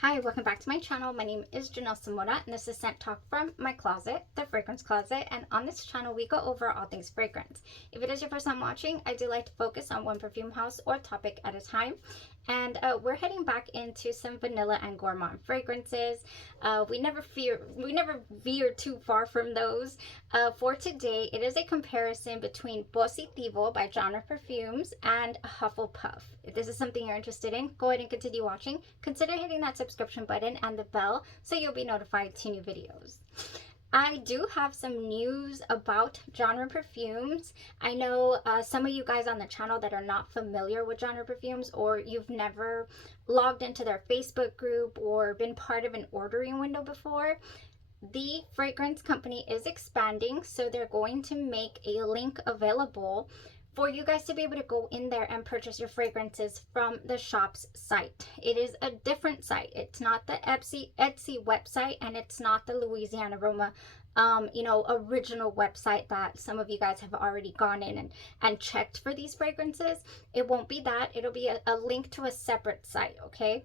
Hi, welcome back to my channel. My name is Janelle Samora and this is Scent Talk from my closet, the fragrance closet. And on this channel, we go over all things fragrance. If it is your first time watching, I do like to focus on one perfume house or topic at a time. And we're heading back into some vanilla and gourmand fragrances. We never veer too far from those. For today, it is a comparison between Positivo by Genre Perfumes and Hufflepuff. If this is something you're interested in, go ahead and continue watching. Consider hitting that subscription button and the bell so you'll be notified to new videos. I do have some news about Genre Perfumes. I know some of you guys on the channel that are not familiar with Genre Perfumes, or you've never logged into their Facebook group or been part of an ordering window before. The fragrance company is expanding, so they're going to make a link available for you guys to be able to go in there and purchase your fragrances from the shop's site. It is a different site. It's not the Etsy website, and it's not the Louisiana Aroma original website that some of you guys have already gone in and checked for these fragrances. It won't be that. It'll be a link to a separate site, okay?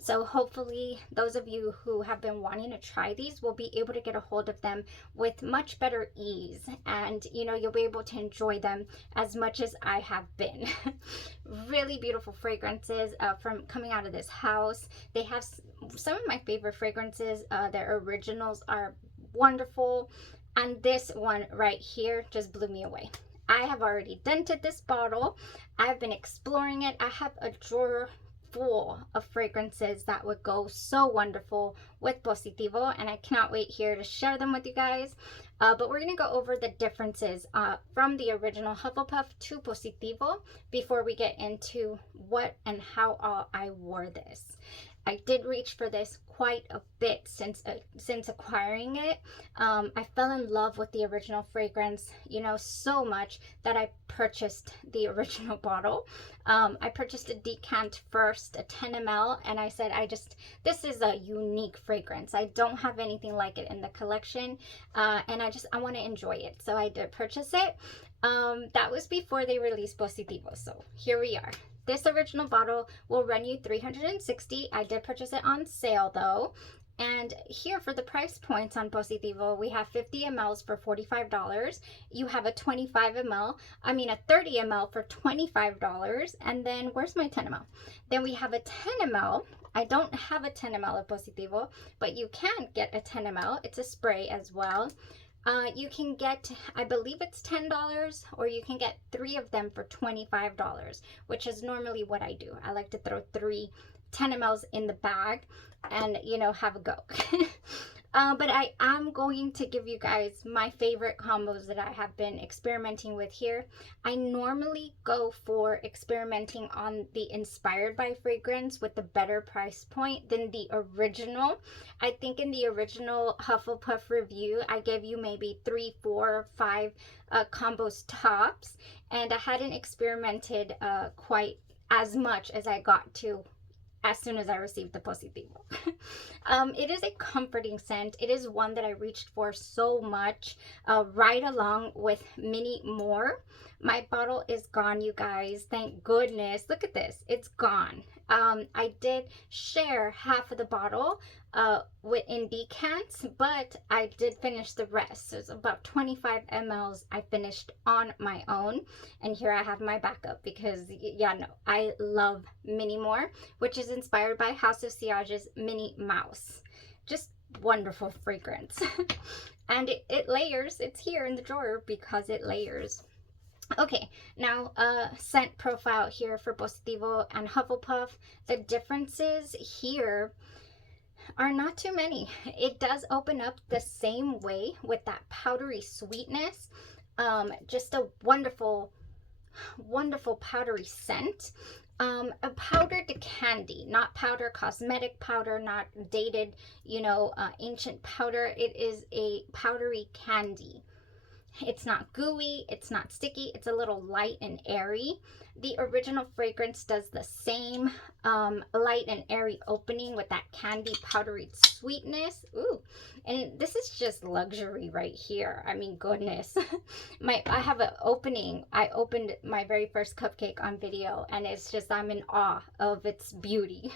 So hopefully those of you who have been wanting to try these will be able to get a hold of them with much better ease, and you'll be able to enjoy them as much as I have been. Really beautiful fragrances from coming out of this house. They have some of my favorite fragrances. Their originals are wonderful, and this one right here just blew me away. I have already dented this bottle. I've been exploring it. I have a drawer full of fragrances that would go so wonderful with Positivo, and I cannot wait here to share them with you guys. But we're going to go over the differences from the original Hufflepuff to Positivo before we get into what and how I wore this. I did reach for this quite a bit since acquiring it. I fell in love with the original fragrance, so much that I purchased the original bottle. I purchased a decant first, a 10 ml, and I said, this is a unique fragrance. I don't have anything like it in the collection, and I want to enjoy it. So I did purchase it. That was before they released Positivo, so here we are. This original bottle will run you $360. I did purchase it on sale though. And here for the price points on Positivo, we have 50 mLs for $45. You have a 30 ml for $25. And then where's my 10 ml? Then we have a 10 ml. I don't have a 10 ml of Positivo, but you can get a 10 ml. It's a spray as well. You can get, I believe it's $10, or you can get 3 of them for $25, which is normally what I do. I like to throw 3 10 mLs in the bag and, have a go. But I am going to give you guys my favorite combos that I have been experimenting with here. I normally go for experimenting on the inspired by fragrance with the better price point than the original. I think in the original Hufflepuff review, I gave you maybe 3, 4, 5 combos tops, and I hadn't experimented quite as much as I got to as soon as I received the Positivo. It is a comforting scent. It is one that I reached for so much, right along with many more. My bottle is gone, you guys. Thank goodness. Look at this. It's gone. I did share half of the bottle in decants, but I did finish the rest. So it's about 25 mLs I finished on my own. And here I have my backup because, I love Minnie more, which is inspired by House of Sillage's Minnie Mouse. Just wonderful fragrance. And it layers. It's here in the drawer because it layers. Okay, now scent profile here for Positivo and Hufflepuff. The differences here are not too many. It does open up the same way with that powdery sweetness. Just a wonderful, wonderful powdery scent. A powder to candy, not powder, cosmetic powder, not dated, ancient powder. It is a powdery candy. It's not gooey, it's not sticky, it's a little light and airy. The original fragrance does the same light and airy opening with that candy powdery sweetness. Ooh, and this is just luxury right here. I mean, goodness. I have an opening. I opened my very first cupcake on video, and it's just, I'm in awe of its beauty.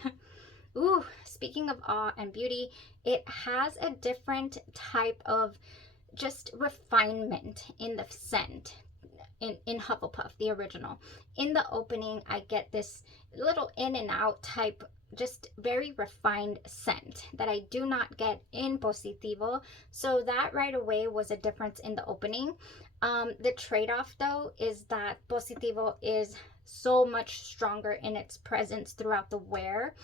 Ooh, speaking of awe and beauty, it has a different type of just refinement in the scent in Hufflepuff, the original. In the opening, I get this little in and out type, just very refined scent that I do not get in Positivo. So that right away was a difference in the opening. The trade-off though is that Positivo is so much stronger in its presence throughout the wear.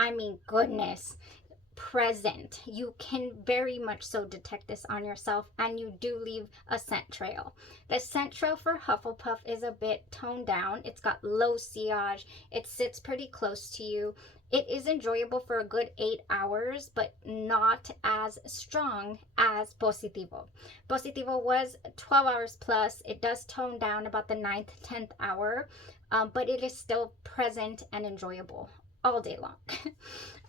I mean, goodness, present. You can very much so detect this on yourself, and you do leave a scent trail. The scent trail for Hufflepuff is a bit toned down. It's got low sillage. It sits pretty close to you. It is enjoyable for a good 8 hours, but not as strong as Positivo. Positivo was 12 hours plus. It does tone down about the 9th, 10th hour, but it is still present and enjoyable all day long.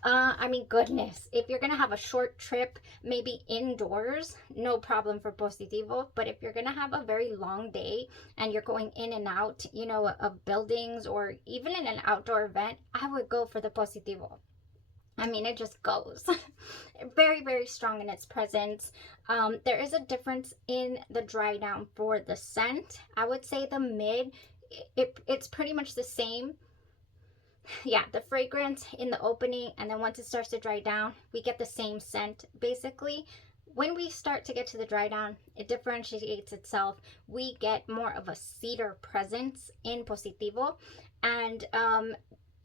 I mean, goodness, if you're gonna have a short trip, maybe indoors, no problem for Positivo. But if you're gonna have a very long day and you're going in and out, you know, of buildings or even in an outdoor event, I would go for the Positivo. I mean, it just goes. Very, very strong in its presence. There is a difference in the dry down for the scent. I would say the mid, it's pretty much the same. Yeah, the fragrance in the opening, and then once it starts to dry down, we get the same scent basically. When we start to get to the dry down, it differentiates itself. We get more of a cedar presence in Positivo, and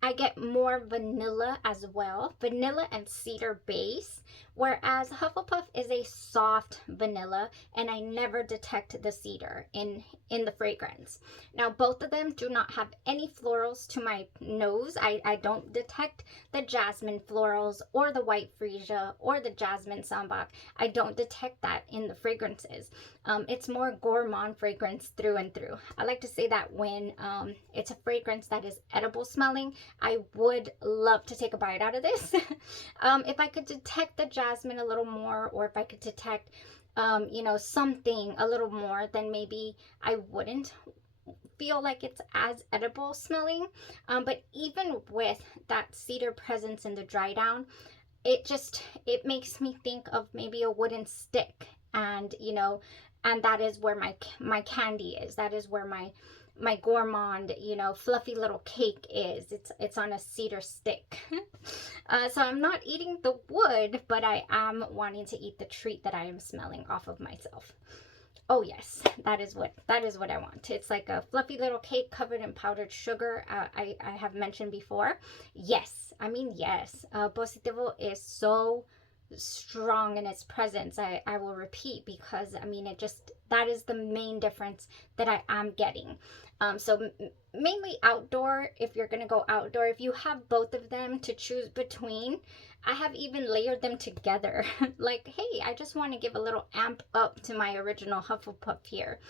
I get more vanilla as well, vanilla and cedar base, whereas Hufflepuff is a soft vanilla, and I never detect the cedar in the fragrance. Now, both of them do not have any florals to my nose. I don't detect the jasmine florals or the white freesia or the jasmine sambac. I don't detect that in the fragrances. It's more gourmand fragrance through and through. I like to say that when it's a fragrance that is edible smelling, I would love to take a bite out of this. If I could detect the jasmine a little more, or if I could detect you know, something a little more, then maybe I wouldn't feel like it's as edible smelling. But even with that cedar presence in the dry down, it makes me think of maybe a wooden stick, and you know, and that is where my candy is. That is where my gourmand, you know, fluffy little cake is. It's on a cedar stick. So I'm not eating the wood, but I am wanting to eat the treat that I am smelling off of myself. Oh yes, that is what I want. It's like a fluffy little cake covered in powdered sugar. I have mentioned before. Yes, I mean, yes. Positivo is so strong in its presence. I will repeat, because I mean, that is the main difference that I am getting. So mainly outdoor. If you're gonna go outdoor, if you have both of them to choose between, I have even layered them together. Like, hey, I just want to give a little amp up to my original Hufflepuff here.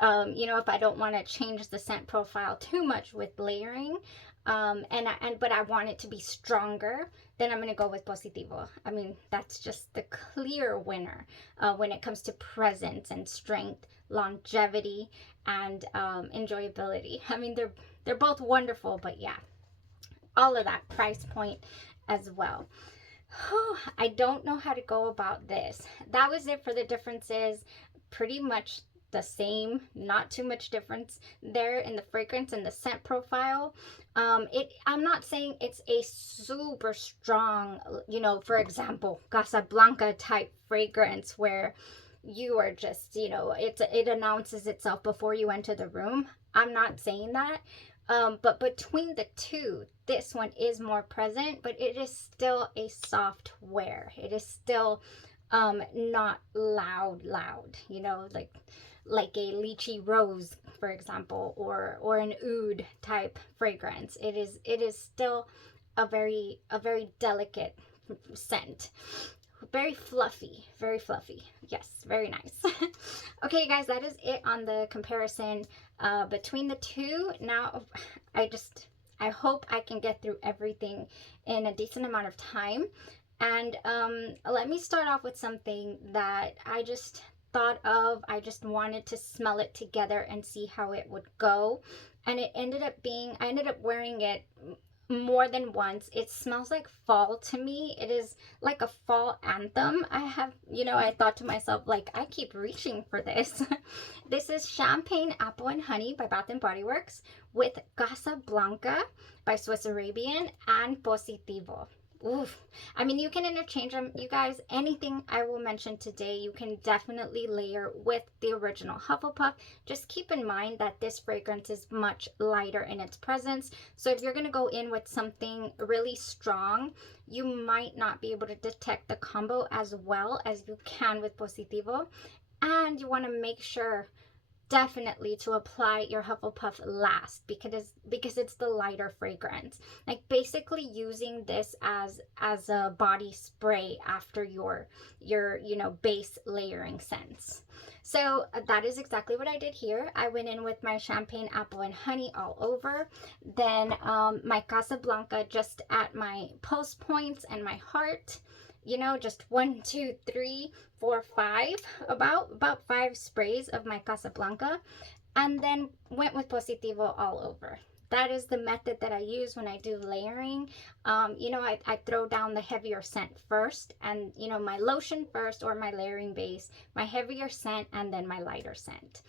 You know, if I don't want to change the scent profile too much with layering, but I want it to be stronger, then I'm going to go with Positivo. I mean, that's just the clear winner when it comes to presence and strength, longevity, and enjoyability. I mean, they're both wonderful, but yeah, all of that price point as well. I don't know how to go about this. That was it for the differences. Pretty much the same, not too much difference there in the fragrance and the scent profile. I'm not saying it's a super strong, you know, for example, Casablanca type fragrance where you are just, you know, it announces itself before you enter the room. I'm not saying that. But between the two, this one is more present, but it is still a soft wear. It is still not loud, you know, like a lychee rose, for example, or an oud type fragrance. It is still a very delicate scent. Very fluffy, very fluffy. Yes, very nice. Okay, guys, that is it on the comparison between the two. Now, I hope I can get through everything in a decent amount of time. And let me start off with something that I just thought of. I just wanted to smell it together and see how it would go. And it ended up being, I ended up wearing it more than once. It smells like fall to me. It is like a fall anthem. I have, you know, I thought to myself, like, I keep reaching for this. This is Champagne Apple and Honey by Bath and Body Works with Casablanca by Swiss Arabian and Positivo. Oof. I mean, you can interchange them. You guys, anything I will mention today, you can definitely layer with the original Hufflepuff. Just keep in mind that this fragrance is much lighter in its presence. So if you're going to go in with something really strong, you might not be able to detect the combo as well as you can with Positivo. And you want to make sure definitely to apply your Hufflepuff last because it's the lighter fragrance. Like basically using this as a body spray after your you know, base layering scents. So that is exactly what I did here. I went in with my Champagne Apple and Honey all over, then my Casablanca just at my pulse points and my heart, you know, just 1, 2, 3, 4, 5, about 5 sprays of my Casablanca, and then went with Positivo all over. That is the method that I use when I do layering. You know, I throw down the heavier scent first, and you know, my lotion first or my layering base, my heavier scent, and then my lighter scent.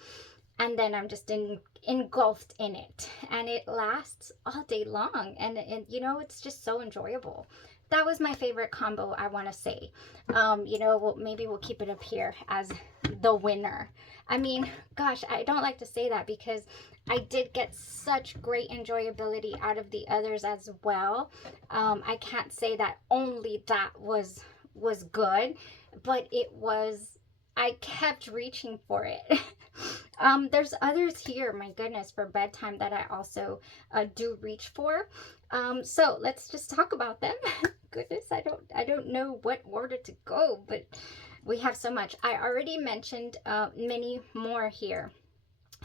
And then I'm just engulfed in it, and it lasts all day long, and you know, it's just so enjoyable. That was my favorite combo, I want to say. You know, maybe we'll keep it up here as the winner. I mean, gosh, I don't like to say that because I did get such great enjoyability out of the others as well. I can't say that only that was good, but it was, I kept reaching for it. There's others here, my goodness, for bedtime that I also do reach for. So let's just talk about them. Goodness, I don't know what order to go, but we have so much. I already mentioned Minnie More here.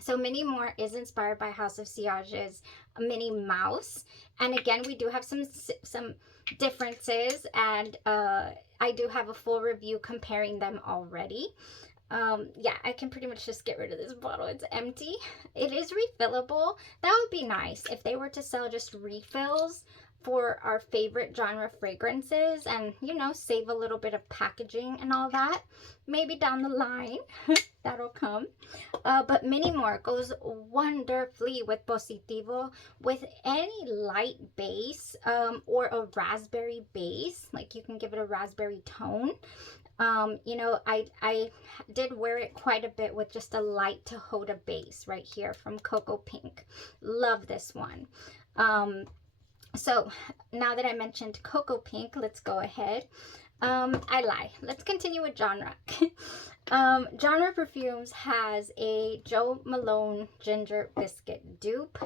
So Minnie More is inspired by House of Sillage's Minnie Mouse, and again, we do have some differences, and I do have a full review comparing them already. Yeah, I can pretty much just get rid of this bottle. It's empty. It is refillable. That would be nice if they were to sell just refills for our favorite genre fragrances, and you know, save a little bit of packaging and all that. Maybe down the line that'll come. But Minnie More goes wonderfully with Positivo, with any light base or a raspberry base. Like you can give it a raspberry tone. You know, I did wear it quite a bit with just a light Tahoda base right here from CocoaPink. Love this one. So now that I mentioned CocoaPink, let's go ahead. I lie. Let's continue with genre. Genre Perfumes has a Jo Malone Ginger Biscuit dupe,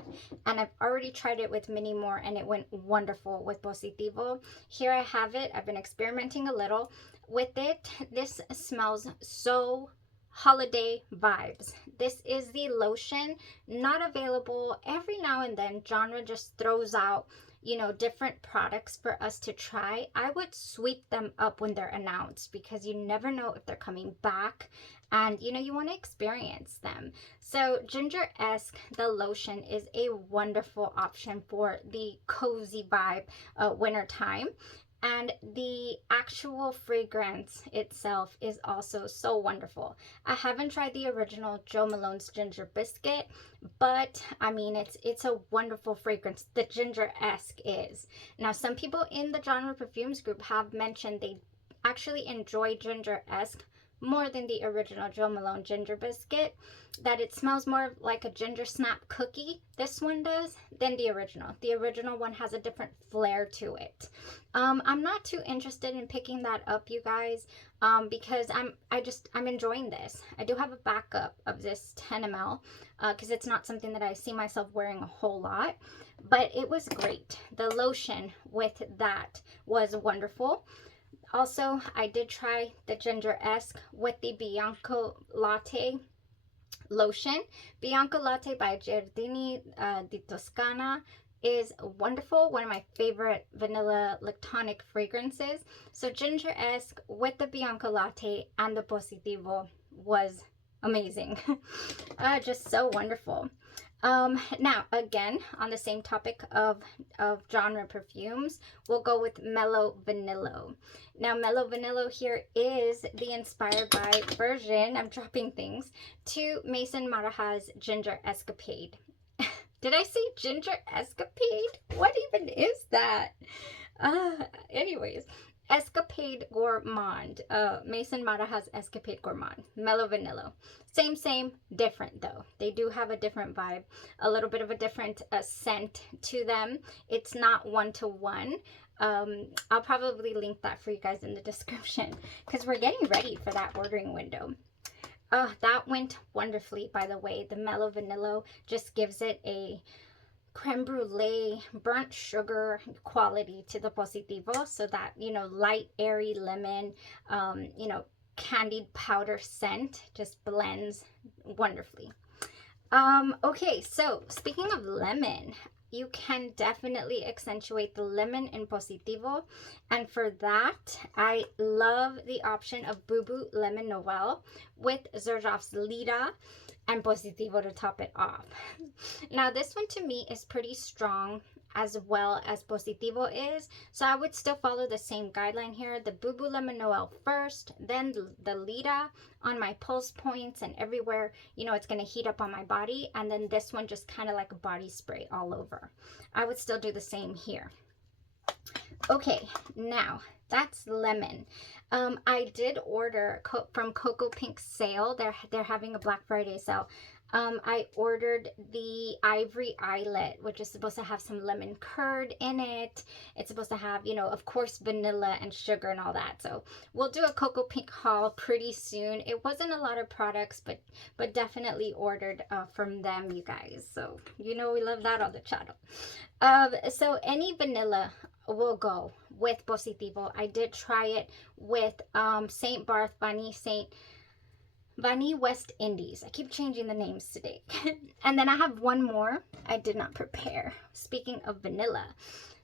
and I've already tried it with Minnie More, and it went wonderful with Positivo. Here I have it. I've been experimenting a little with it. This smells so holiday vibes. This is the lotion, not available every now and then. Genre just throws out, you know, different products for us to try. I would sweep them up when they're announced because you never know if they're coming back, and you know, you want to experience them. So Ginger-esque, the lotion, is a wonderful option for the cozy vibe winter time. And the actual fragrance itself is also so wonderful. I haven't tried the original Jo Malone's Ginger Biscuit, but I mean, it's a wonderful fragrance. The Ginger-esque is. Now, some people in the Genre Perfumes group have mentioned they actually enjoy Ginger-esque more than the original Jo Malone Ginger Biscuit, that it smells more like a ginger snap cookie, this one does, than the original. The original one has a different flair to it. I'm not too interested in picking that up, you guys, because I'm enjoying this. I do have a backup of this 10 ml because it's not something that I see myself wearing a whole lot, but it was great. The lotion with that was wonderful. Also, I did try the Ginger-esque with the Bianco Latte lotion. Bianco Latte by Giardini di Toscana is wonderful. One of my favorite vanilla lactonic fragrances. So Ginger-esque with the Bianco Latte and the Positivo was amazing. Just so wonderful. Now, again, on the same topic of genre perfumes, we'll go with Mello Vanillo. Now, Mello Vanillo here is the inspired by version, I'm dropping things, to Maison Maraha's Ginger Escapade. Did I say Ginger Escapade? What even is that? Anyways, Escapade Gourmand. Maison Maraha's Escapade Gourmand. Mello Vanillo. Same, different though. They do have a different vibe, a little bit of a different scent to them. It's not one-to-one. I'll probably link that for you guys in the description because we're getting ready for that ordering window. That went wonderfully, by the way. The Mello Vanillo just gives it a creme brulee, burnt sugar quality to the Positivo, so that, you know, light, airy lemon, you know, candied powder scent just blends wonderfully. Okay, so speaking of lemon, you can definitely accentuate the lemon in Positivo, and for that I love the option of Boo Boo Lemon Noel with Xerjoff's Lida and Positivo to top it off. Now this one to me is pretty strong as well as Positivo is, so I would still follow the same guideline here. The Boo Boo Lemon Noel first, then the Lida on my pulse points and everywhere, you know, it's going to heat up on my body, and then this one just kind of like a body spray all over. I would still do the same here. Okay, now that's lemon. I did order from CocoaPink sale. They're having a Black Friday sale. I ordered the Ivory Eyelet, which is supposed to have some lemon curd in it. It's supposed to have, you know, of course, vanilla and sugar and all that. So we'll do a CocoaPink haul pretty soon. It wasn't a lot of products, but definitely ordered from them, you guys. So, you know, we love that on the channel. So any vanilla will go with Positivo. I did try it with St. Barth, Vanille West Indies. I keep changing the names today. And then I have one more I did not prepare. Speaking of vanilla.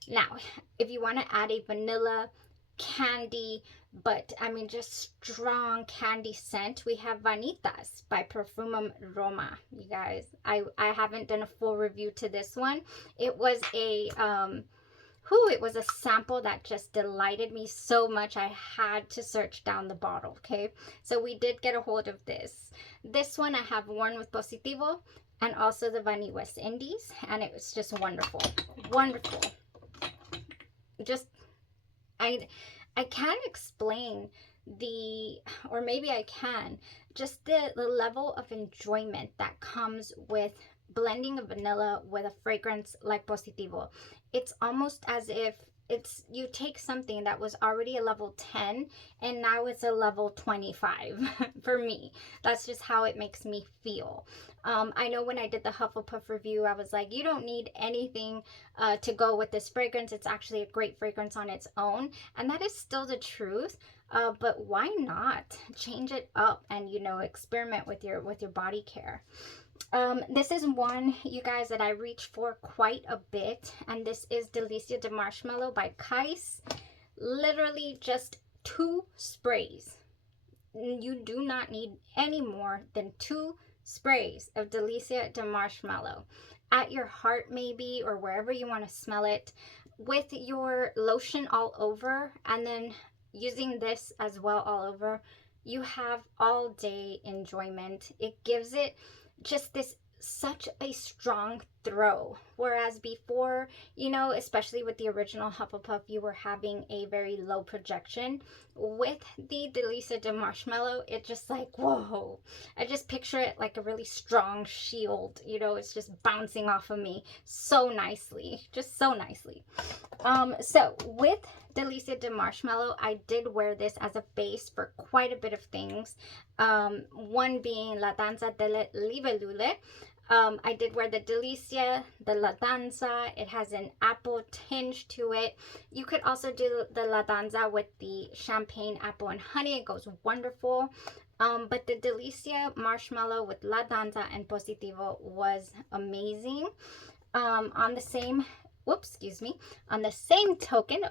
Now, if you want to add a vanilla candy, but I mean just strong candy scent, we have Vanitas by Perfume Roma. You guys, I haven't done a full review to this one. It was a it was a sample that just delighted me so much I had to search down the bottle. Okay, so we did get a hold of this. This one I have worn with Positivo and also the Vanille West Indies, and it was just wonderful. Just I can't explain or maybe I can, just the level of enjoyment that comes with blending a vanilla with a fragrance like Positivo. It's almost as if you take something that was already a level 10 and now it's a level 25 for me. That's just how it makes me feel. I know when I did the Hufflepuff review, I was like, you don't need anything to go with this fragrance. It's actually a great fragrance on its own, and that is still the truth. But why not change it up and, you know, experiment with your body care? This is one, you guys, that I reach for quite a bit, and this is Delicia de Marshmallow by Kais. Literally just 2 sprays. You do not need any more than 2 sprays of Delicia de Marshmallow at your heart, maybe, or wherever you want to smell it, with your lotion all over, and then using this as well all over. You have all day enjoyment. It gives it just such a strong throw, whereas before, you know, especially with the original Hufflepuff, you were having a very low projection. With the Delicia de Marshmallow, it just like, whoa, I just picture it like a really strong shield, you know, it's just bouncing off of me so nicely, just so nicely. So with Delicia de Marshmallow, I did wear this as a base for quite a bit of things. One being La Danza delle Libellule. I did wear the Delicia, the La Danza. It has an apple tinge to it. You could also do the La Danza with the champagne, apple, and honey. It goes wonderful. But the Delicia Marshmallow with La Danza and Positivo was amazing. On the same token,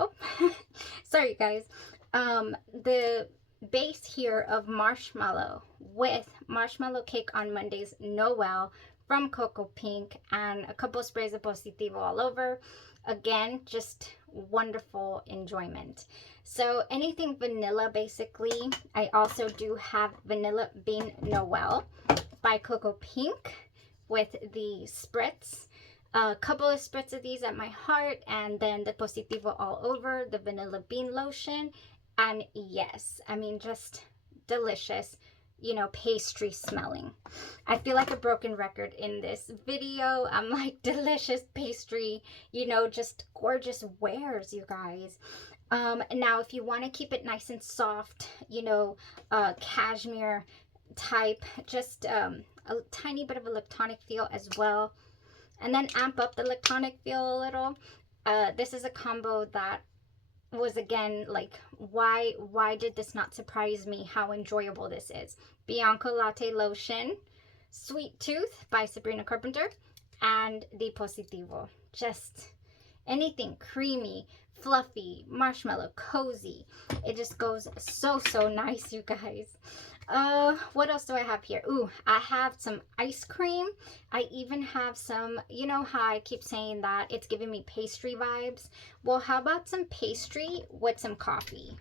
sorry guys, the base here of Marshmallow with Marshmallow Cake on Monday's Noel from CocoaPink and a couple sprays of Positivo all over. Again, just wonderful enjoyment. So anything vanilla basically. I also do have Vanilla Bean Noel by CocoaPink with the spritz. A couple of spritz of these at my heart, and then the Positivo all over, the vanilla bean lotion. And yes, I mean, just delicious, you know, pastry smelling. I feel like a broken record in this video. I'm like, delicious pastry, you know, just gorgeous wares, you guys. Now, if you want to keep it nice and soft, you know, cashmere type, just a tiny bit of a lactonic feel as well, and then amp up the lactonic feel a little. This is a combo that was, again, like, why did this not surprise me how enjoyable this is? Bianco Latte Lotion, Sweet Tooth by Sabrina Carpenter, and the Positivo. Just anything creamy, fluffy, marshmallow, cozy. It just goes so nice, you guys. What else do I have here? Ooh, I have some ice cream. I even have some, you know how I keep saying that it's giving me pastry vibes? Well, how about some pastry with some coffee?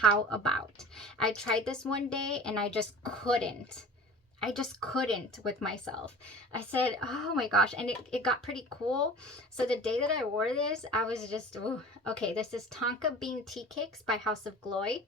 How about? I tried this one day and I just couldn't with myself. I said, oh my gosh, and it got pretty cool. So the day that I wore this, I was just, ooh, okay, this is Tonka Bean Tea Cakes by House of Glory.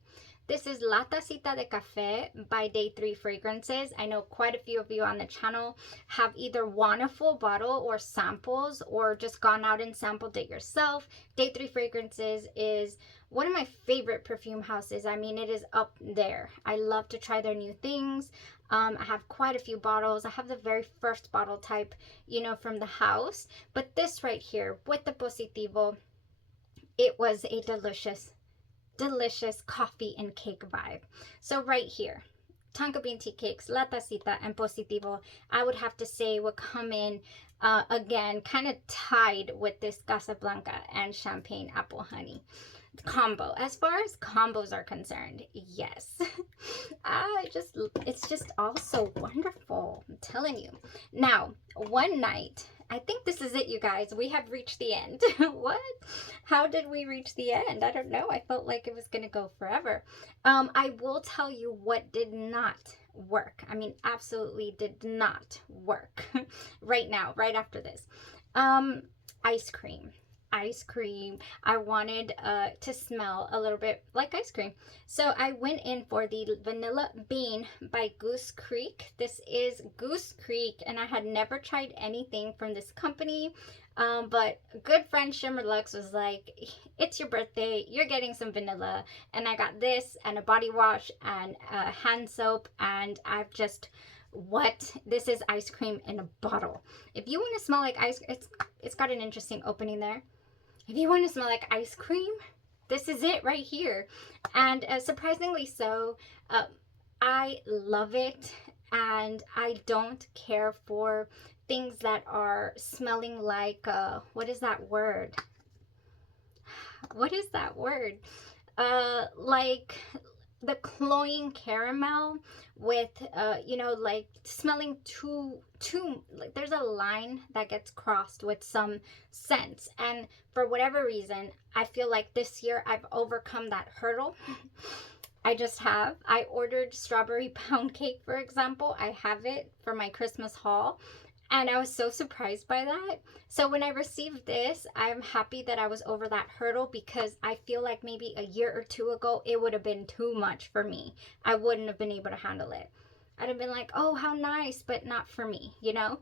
This is La Tacita de Café by Day 3 Fragrances. I know quite a few of you on the channel have either won a full bottle or samples, or just gone out and sampled it yourself. Day 3 Fragrances is one of my favorite perfume houses. I mean, it is up there. I love to try their new things. I have quite a few bottles. I have the very first bottle type, you know, from the house. But this right here with the Positivo, it was a delicious coffee and cake vibe. So right here, Tonka Bean Tea Cakes, La Tacita, and Positivo, I would have to say would come in, again, kind of tied with this Casablanca and Champagne Apple Honey combo. As far as combos are concerned, yes. It's just all so wonderful, I'm telling you. Now, one night, I think this is it, you guys. We have reached the end. What? How did we reach the end? I don't know. I felt like it was going to go forever. I will tell you what did not work. I mean, absolutely did not work right now, right after this. Ice cream. I wanted to smell a little bit like ice cream. So I went in for the Vanilla Bean by Goose Creek. This is Goose Creek, and I had never tried anything from this company. But good friend Shimmerlux was like, it's your birthday, you're getting some vanilla. And I got this and a body wash and a hand soap, and I've just... this is ice cream in a bottle. If you want to smell like ice, it's got an interesting opening there. If you want to smell like ice cream, this is it right here. And surprisingly so, I love it, and I don't care for things that are smelling like, what is that word? What is that word? Like the cloying caramel with, you know, like smelling too, like there's a line that gets crossed with some scents. And for whatever reason, I feel like this year I've overcome that hurdle. I just have. I ordered strawberry pound cake, for example. I have it for my Christmas haul. And I was so surprised by that. So when I received this, I'm happy that I was over that hurdle, because I feel like maybe a year or two ago, it would have been too much for me. I wouldn't have been able to handle it. I'd have been like, oh, how nice, but not for me, you know?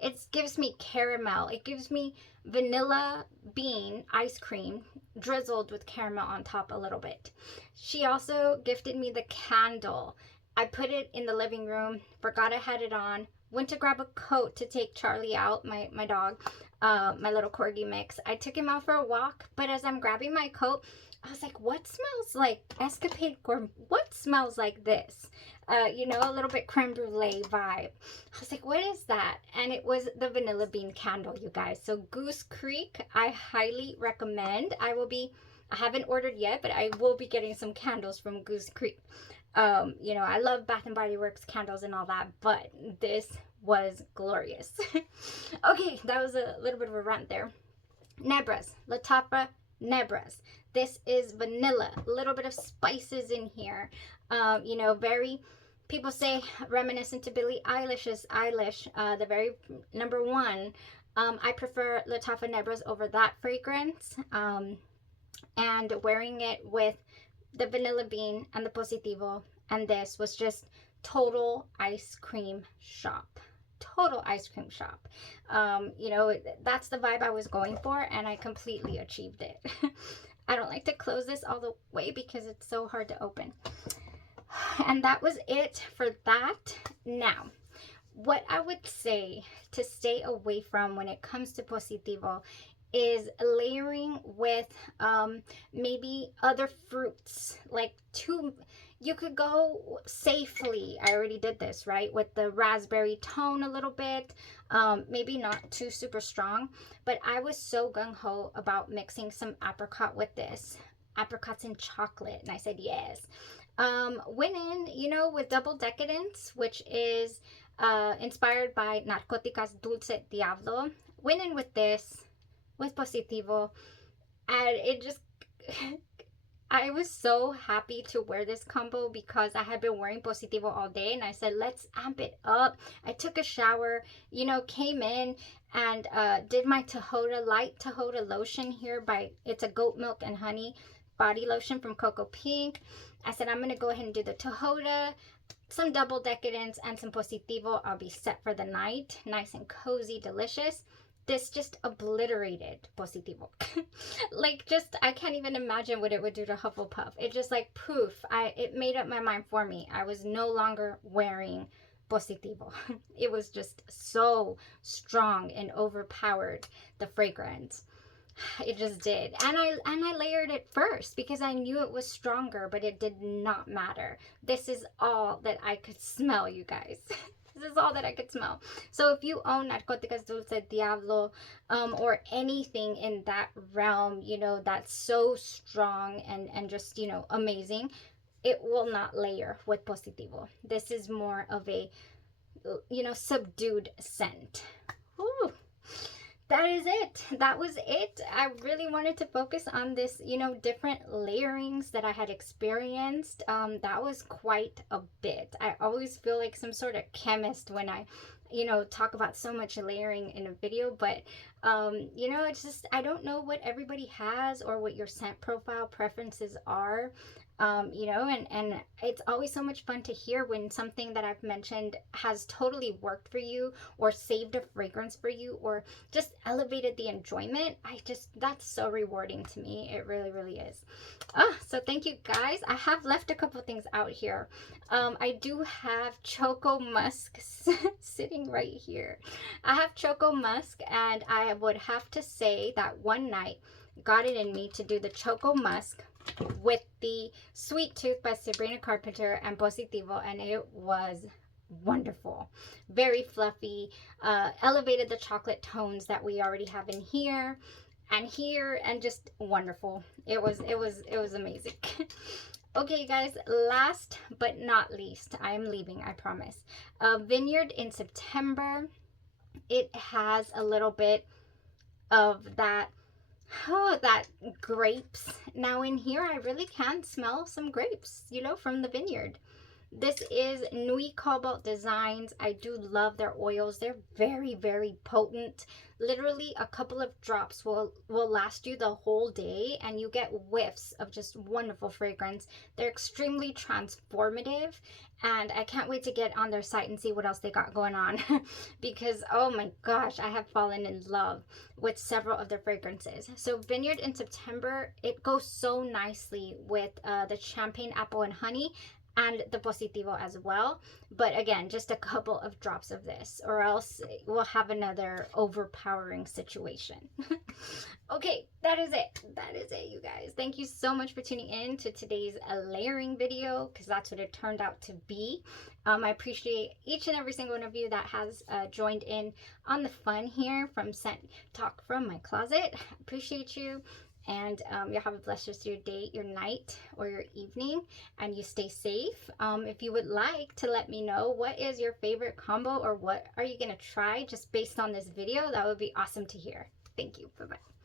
It gives me caramel. It gives me vanilla bean ice cream drizzled with caramel on top a little bit. She also gifted me the candle. I put it in the living room, forgot I had it on, went to grab a coat to take Charlie out, my dog, my little corgi mix. I took him out for a walk, but as I'm grabbing my coat, I was like, what smells like Escapade Gourmand? What smells like this? You know, a little bit creme brulee vibe. I was like, what is that? And it was the vanilla bean candle, you guys. So Goose Creek, I highly recommend. I haven't ordered yet, but I will be getting some candles from Goose Creek. You know, I love Bath and Body Works candles and all that, but this was glorious. Okay, that was a little bit of a rant there. Nebras, Latafra Nebras. This is vanilla, a little bit of spices in here. You know, very, people say reminiscent to Billie Eilish's Eilish, the very number one. I prefer Latafra Nebras over that fragrance. And wearing it with the vanilla bean and the Positivo, and this was just total ice cream shop. Total ice cream shop. You know, that's the vibe I was going for, and I completely achieved it. I don't like to close this all the way because it's so hard to open. And that was it for that. Now, what I would say to stay away from when it comes to Positivo is layering with maybe other fruits, like you could go safely. I already did this, right? With the raspberry tone a little bit, maybe not too super strong, but I was so gung-ho about mixing some apricot with this. Apricots and chocolate, and I said yes. Went in, you know, with Double Decadence, which is inspired by Narcóticas Dulce Diablo. Went in with this, with Positivo, and it just I was so happy to wear this combo because I had been wearing Positivo all day, and I said, let's amp it up. I took a shower, you know, came in and did my light Tahota lotion here it's a goat milk and honey body lotion from CocoaPink. I said, I'm gonna go ahead and do the Tahota, some Double Decadence, and some Positivo. I'll be set for the night. Nice and cozy, delicious. This just obliterated Positivo. Like, just, I can't even imagine what it would do to Hufflepuff. It just like poof, it made up my mind for me. I was no longer wearing Positivo. It was just so strong and overpowered the fragrance. It just did. And I layered it first because I knew it was stronger, but it did not matter. This is all that I could smell, you guys. This is all that I could smell. So if you own Narcóticas Dulce Diablo, or anything in that realm, you know, that's so strong and just, you know, amazing, it will not layer with Positivo. This is more of a, you know, subdued scent. Ooh. That is it. That was it. I really wanted to focus on this, you know, different layerings that I had experienced. That was quite a bit. I always feel like some sort of chemist when I, you know, talk about so much layering in a video, but you know, it's just, I don't know what everybody has or what your scent profile preferences are. You know, and it's always so much fun to hear when something that I've mentioned has totally worked for you, or saved a fragrance for you, or just elevated the enjoyment. That's so rewarding to me. It really, really is. So thank you guys. I have left a couple things out here. I do have Choco Musk sitting right here. I have Choco Musk, and I would have to say that one night got it in me to do the Choco Musk with the Sweet Tooth by Sabrina Carpenter and Positivo, and it was wonderful. Very fluffy, elevated the chocolate tones that we already have in here, and just wonderful. It was amazing. Okay guys, last but not least, I am leaving, I promise. Vineyard in September. It has a little bit of that grapes. Now in here, I really can smell some grapes, you know, from the vineyard. This is Nuit Cobalt Designs. I do love their oils. They're very, very potent. Literally a couple of drops will last you the whole day, and you get whiffs of just wonderful fragrance. They're extremely transformative, and I can't wait to get on their site and see what else they got going on because, oh my gosh, I have fallen in love with several of their fragrances. So Vineyard in September, it goes so nicely with the Champagne Apple and Honey and the Positivo as well. But again, just a couple of drops of this, or else we'll have another overpowering situation. Okay, that is it. That is it, you guys. Thank you so much for tuning in to today's layering video, because that's what it turned out to be. I appreciate each and every single one of you that has joined in on the fun here from Scent Talk from my closet. Appreciate you. and you'll have a blessed rest of your day, your night, or your evening, and you stay safe. If you would like to let me know what is your favorite combo or what are you gonna try just based on this video, that would be awesome to hear. Thank you. Bye-bye.